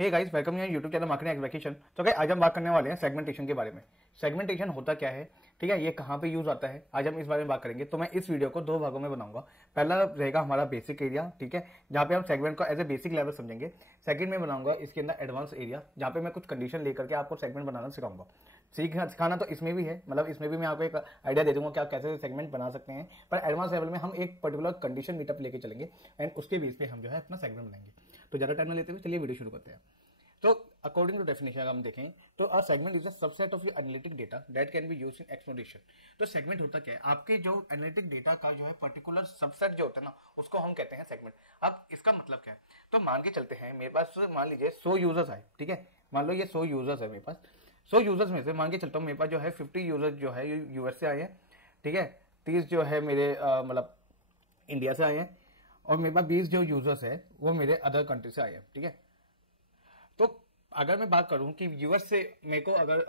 Hey guys, welcome your YouTube channel marketing execution. तो guys आज हम बात करने वाले हैं सेगमेंटेशन के बारे में। सेगमेंटेशन होता क्या है, ठीक है, ये कहाँ पे यूज आता है, आज हम इस बारे में बात करेंगे। तो मैं इस वीडियो को दो भागों में बनाऊंगा। पहला रहेगा हमारा बेसिक एरिया, ठीक है, जहाँ पे हम सेगमेंट को एज ए बेसिक लेवल समझेंगे। सेकंड में बनाऊंगा इसके अंदर एडवांस एरिया, जहाँ पे मैं कुछ कंडीशन लेकर के आपको सेगमेंट बनाना सिखाऊंगा। सिखाना तो इसमें भी है, मतलब इसमें भी मैं आपको एक आइडिया दे दूंगा कि आप कैसे सेगमेंट बना सकते हैं, पर एडवांस लेवल में हम एक पर्टिकुलर कंडीशन मीटअप लेके चलेंगे एंड उसके बेस पे हम जो है अपना सेगमेंट बनाएंगे। तो ज्यादा टाइम ना लेते हुए चलिए वीडियो शुरू करते हैं। तो अकॉर्डिंग टू डेफिनेशन अगर हम देखें तो a segment is a subset of your analytic data that can be used in exploration. तो सेगमेंट होता क्या है, आपके जो एनालिटिक डेटा का जो है पर्टिकुलर सबसेट जो होता है ना, उसको हम कहते हैं सेगमेंट। अब इसका मतलब क्या है, तो मान के चलते हैं मेरे पास, मान लीजिए 100 यूजर्स आए, ठीक है, मान लो ये 100 यूजर्स है मेरे पास। 100 यूजर्स में से मान के चलता हूँ मेरे पास जो है 50 यूजर्स जो है यूएस से आए हैं, ठीक है, 30 जो है मेरे मतलब इंडिया से आए हैं, और मेरे पास 20 जो यूजर्स है वो मेरे अदर कंट्री से आए हैं, ठीक है। तो अगर मैं बात करूं कि यूएस से मेरे को अगर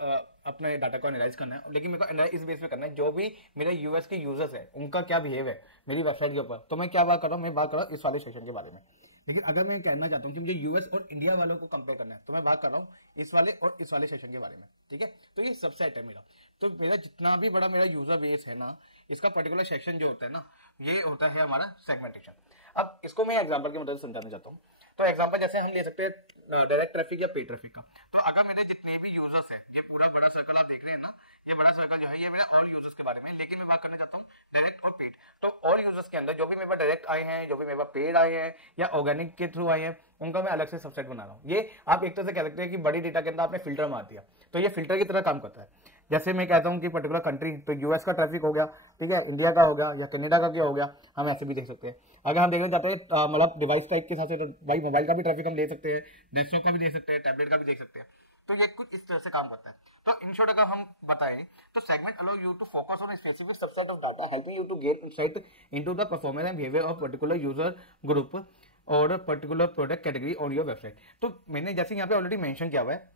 अपने डाटा को एनालाइज करना है, लेकिन मेरे को एनालाइज इस बेस पे करना है जो भी मेरे यूएस के यूजर्स है उनका क्या बिहेव है मेरी वेबसाइट के ऊपर, तो मैं क्या बात कर रहा हूँ, मैं बात कर रहा हूँ इस वाले सेक्शन के बारे में। लेकिन अगर मैं कहना चाहता हूँ कि मुझे यूएस और इंडिया वालों को कंपेयर करना है, तो मैं बात कर रहा हूँ इस वाले और इस वाले सेक्शन के बारे में, ठीक है। तो ये सबसेट है मेरा। तो मेरा जितना भी बड़ा मेरा यूजर बेस है ना, इसका पर्टिकुलर सेक्शन जो होता है ना, ये होता है हमारा सेगमेंटेशन। अब इसको मैं एग्जाम्पल की मदद से समझाना चाहता हूँ। तो एग्जांपल जैसे हम ले सकते हैं डायरेक्ट ट्रैफिक या पेड ट्रैफिक का। तो अगर मेरे जितने भी यूजर्स हैं, ये पूरा बड़ा सर्कल आप देख रहे हैं ना, ये बड़ा सर्कल जो है ये मेरे ऑल यूजर्स के बारे में, लेकिन मैं बात करना चाहता हूँ डायरेक्ट और पेड। तो ऑल यूजर्स के अंदर जो भी मेरे पास डायरेक्ट आए हैं, जो भी मेरे पास पेड आए हैं या ऑर्गेनिक के थ्रू आए हैं, उनका मैं अलग से सबसेट बना रहा हूँ। ये आप एक तरह से कह सकते हैं कि बड़ी डेटा के अंदर आपने फिल्टर मार दिया, तो ये फिल्टर की तरह काम करता है। जैसे मैं कहता हूँ कि पर्टिकुलर कंट्री, तो यूएस का ट्रैफिक हो गया, ठीक है, इंडिया का हो गया या कनाडा का क्या हो गया, हम ऐसे भी देख सकते हैं। अगर हम देखना चाहते हैं मतलब डिवाइस टाइप के हिसाब से, भाई मोबाइल का भी ट्रैफिक हम ले सकते हैं, डेस्कटॉप का भी देख सकते हैं, टैबलेट का भी देख सकते हैं। तो ये कुछ इस तरह से काम करता है। तो इन शॉर्ट अगर हम बताएं तो segment allow you to focus on specific subset of data, helping you to gain insight into the performance and behaviour of particular user group और particular product category on your website. तो मैंने जैसे यहाँ पे ऑलरेडी मेंशन किया हुआ है,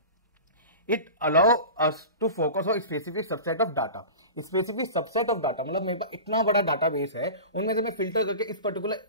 it allow us to focus on specific subset of data. Specific subset of data मतलब मेरे पास इतना बड़ा डाटाबेस है, उनमें से मैं फिल्टर करके इस पर्टिकुलर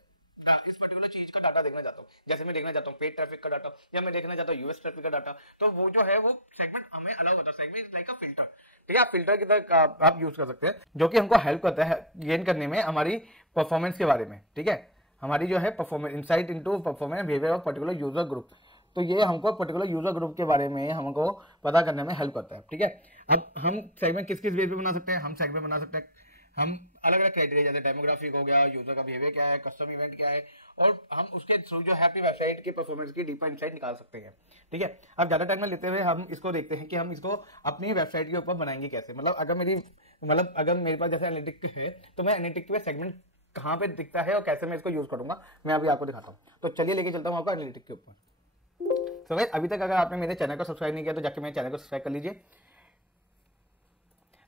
चीज का डाटा देखना चाहता हूँ। जैसे मैं देखना चाहता हूँ पेड ट्रैफिक का डाटा, या मैं देखना चाहता हूँ यूएस ट्रैफिक का डाटा, तो वो जो है वो सेगमेंट हमें अलाउ होता है। Segment is like a filter, ठीक है, आप फिल्टर की तरह आप यूज कर सकते हैं, जो कि हमको हेल्प करता है गेन करने में हमारी परफॉर्मेंस के बारे में, ठीक है, हमारी जो है performance insight into performance behaviour of particular user group. तो ये हमको पर्टिकुलर यूजर ग्रुप के बारे में हमको पता करने में हेल्प करता है, ठीक है। अब हम सेगमेंट किस किस बेस पे बना सकते हैं, हम सेगमेंट बना सकते हैं हम अलग अलग क्राइटेरिया, जैसे डेमोग्राफिक हो गया, यूजर का बिहेवियर क्या है, कस्टम इवेंट क्या है, और हम उसके थ्रू जो है अपनी वेबसाइट की परफॉर्मेंस की डीपर इंसाइट निकाल सकते हैं, ठीक है। अब ज्यादा टाइम में लेते हुए हम इसको देखते हैं कि हम इसको अपनी वेबसाइट के ऊपर बनाएंगे कैसे। मतलब अगर मेरे पास जैसे एनालिटिक है, तो मैं एनालिटिक पे सेगमेंट कहाँ पे दिखता है और कैसे मैं इसको यूज करूंगा, मैं अभी आपको दिखाता हूँ। तो चलिए लेके चलता हूँ आपको एनालिटिक के ऊपर। तो भाई अभी तक अगर आपने मेरे चैनल को सब्सक्राइब नहीं किया तो जाके मेरे चैनल को सब्सक्राइब कर लीजिए।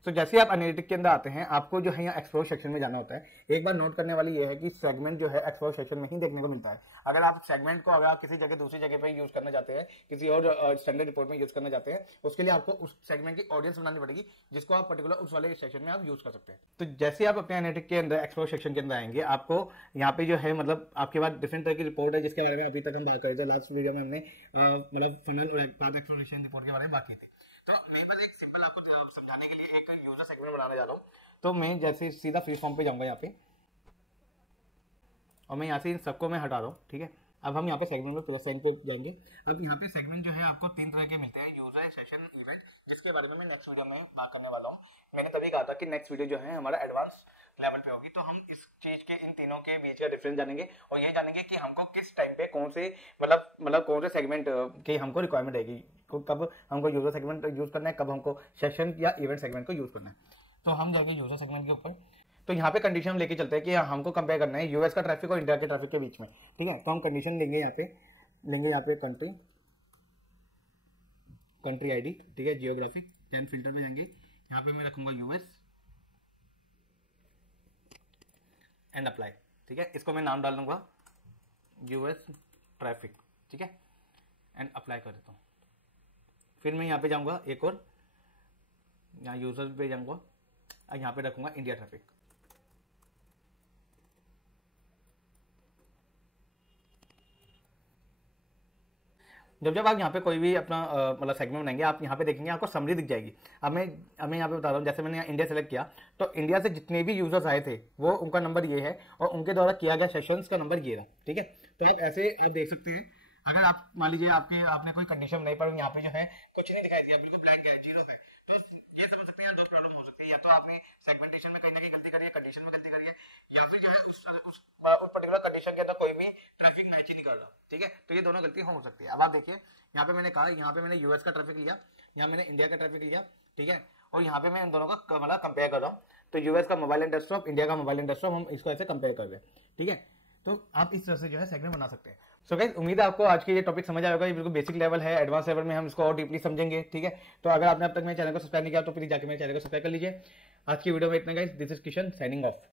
तो जैसे आप एनालिटिक के अंदर आते हैं, आपको जो है यहाँ एक्सप्लोर सेक्शन में जाना होता है। एक बार नोट करने वाली ये है कि सेगमेंट जो है एक्सप्लोर सेक्शन में ही देखने को मिलता है। अगर आप सेगमेंट को अगर आप किसी जगह दूसरी जगह पे यूज करना चाहते हैं, किसी और स्टैंडर्ड रिपोर्ट में यूज करना चाहते हैं, उसके लिए आपको उस सेगमेंट की ऑडियंस बनानी पड़ेगी, जिसको आप पर्टिकुलर उस वाले सेक्शन में आप यूज कर सकते हैं। तो जैसे आप अपने एनालिटिक के अंदर एक्सप्लोर सेक्शन के अंदर आएंगे, आपको यहाँ पे जो है मतलब आपके पास डिफरेंट तरह की रिपोर्ट है, जिसके बारे में अभी तक हम बात कर रहे थे। लास्ट वीडियो में हमने मतलब फनल और एक्सप्लोरेशन रिपोर्ट के बारे में बात की थी। सेगमेंट बनाने जा रहा हूँ, तो मैं जैसे सीधा फ्री फॉर्म पे जाऊंगा यहाँ पे, और मैं यहाँ से इन सबको मैं हटा रहा हूँ, ठीक है। अब हम यहाँ पे सेगमेंट में प्लस साइन पे जाएंगे। अब यहाँ पे सेगमेंट जो है आपको तीन तरह के मिलते हैं, यूजर, सेशन, इवेंट, जिसके बारे में मैं नेक्स्ट वीडियो में बात करने वाला हूँ। मैंने तभी कहा था कि नेक्स्ट वीडियो जो है हमारा एडवांस लेवल पे होगी, तो हम इस चीज के इन तीनों के बीच का डिफरेंस जानेंगे, और ये जानेंगे कि हमको किस टाइम पे कौन से मतलब कौन से सेगमेंट की हमको रिक्वायरमेंट रहेगी, कब हमको यूजर सेगमेंट यूज करना है, कब हमको सेशन या इवेंट सेगमेंट को यूज करना है। तो हम जाएंगे यूजर सेगमेंट के ऊपर। तो यहाँ पे कंडीशन लेके चलते हैं कि हमको कंपेयर करना है यूएस का ट्रैफिक और इंडिया के ट्रैफिक के बीच में, ठीक है। तो हम कंडीशन लेंगे यहाँ पे कंट्री आईडी, ठीक है, जियोग्राफिक, देन फिल्टर पे जाएंगे, यहाँ पे मैं रखूंगा यूएस एंड अप्लाई, ठीक है। इसको मैं नाम डाल दूंगा यूएस ट्रैफिक, ठीक है, एंड अप्लाई कर देता हूँ। फिर मैं यहाँ पे जाऊंगा एक और, यहाँ यूजर पे जाऊंगा, यहाँ पे रखूंगा इंडिया ट्रैफिक। जब जब आप यहाँ पे कोई भी अपना मतलब सेगमेंट बनाएंगे, आप यहाँ पे देखेंगे आपको समरी दिख जाएगी। अब मैं यहाँ पे बता रहा हूँ, जैसे मैंने यहाँ इंडिया सेलेक्ट किया तो इंडिया से जितने भी यूजर्स आए थे वो उनका नंबर ये है और उनके द्वारा किया गया सेशंस का नंबर ये रहा, ठीक है। तो आप ऐसे आप देख सकते हैं, अगर आप मान लीजिए आपने कोई कंडीशन नहीं पढ़ी, यहाँ पे जो है कुछ नहीं दिखाई दिया, बिल्कुल ब्लैंक है, जीरो है, तो ये समझ सकते हैं यार, दो प्रॉब्लम हो सकती है, या तो आपने सेगमेंटेशन में कहीं ना कहीं गलती करी है, कंडीशन में गलती करी है, या फिर जो है उस पर्टिकुलर कंडीशन के अंदर कोई भी ट्रैफिक मैच ही नहीं कर रहा, ठीक है। तो ये दोनों गलती हो सकती है। अब आप देखिए, यहाँ पे मैंने कहा, यहाँ पे मैंने यूएस का ट्रैफिक लिया, यहाँ मैंने इंडिया का ट्रैफिक लिया, ठीक है, और यहाँ पे मैं इन दोनों का मतलब कंपेयर कर रहा हूँ। तो यूएस का मोबाइल एंड डेस्कटॉप, इंडिया का मोबाइल एंड डेस्कटॉप, हम इसको ऐसे कंपेयर कर रहे हैं, ठीक है। तो आप इस तरह से जो है सेगमेंट बना सकते हैं। सो गाइस, उम्मीद है आपको आज की ये टॉपिक समझ आएगा। ये बिल्कुल बेसिक लेवल है, एडवांस लेवल में हम इसको और डीपली समझेंगे, ठीक है। तो अगर आपने अब तक मेरे चैनल को सब्सक्राइब नहीं किया तो प्लीज जाकर मेरे चैनल को सब्सक्राइब कर लीजिए। आज की वीडियो में इतना guys, this is Kishan signing off.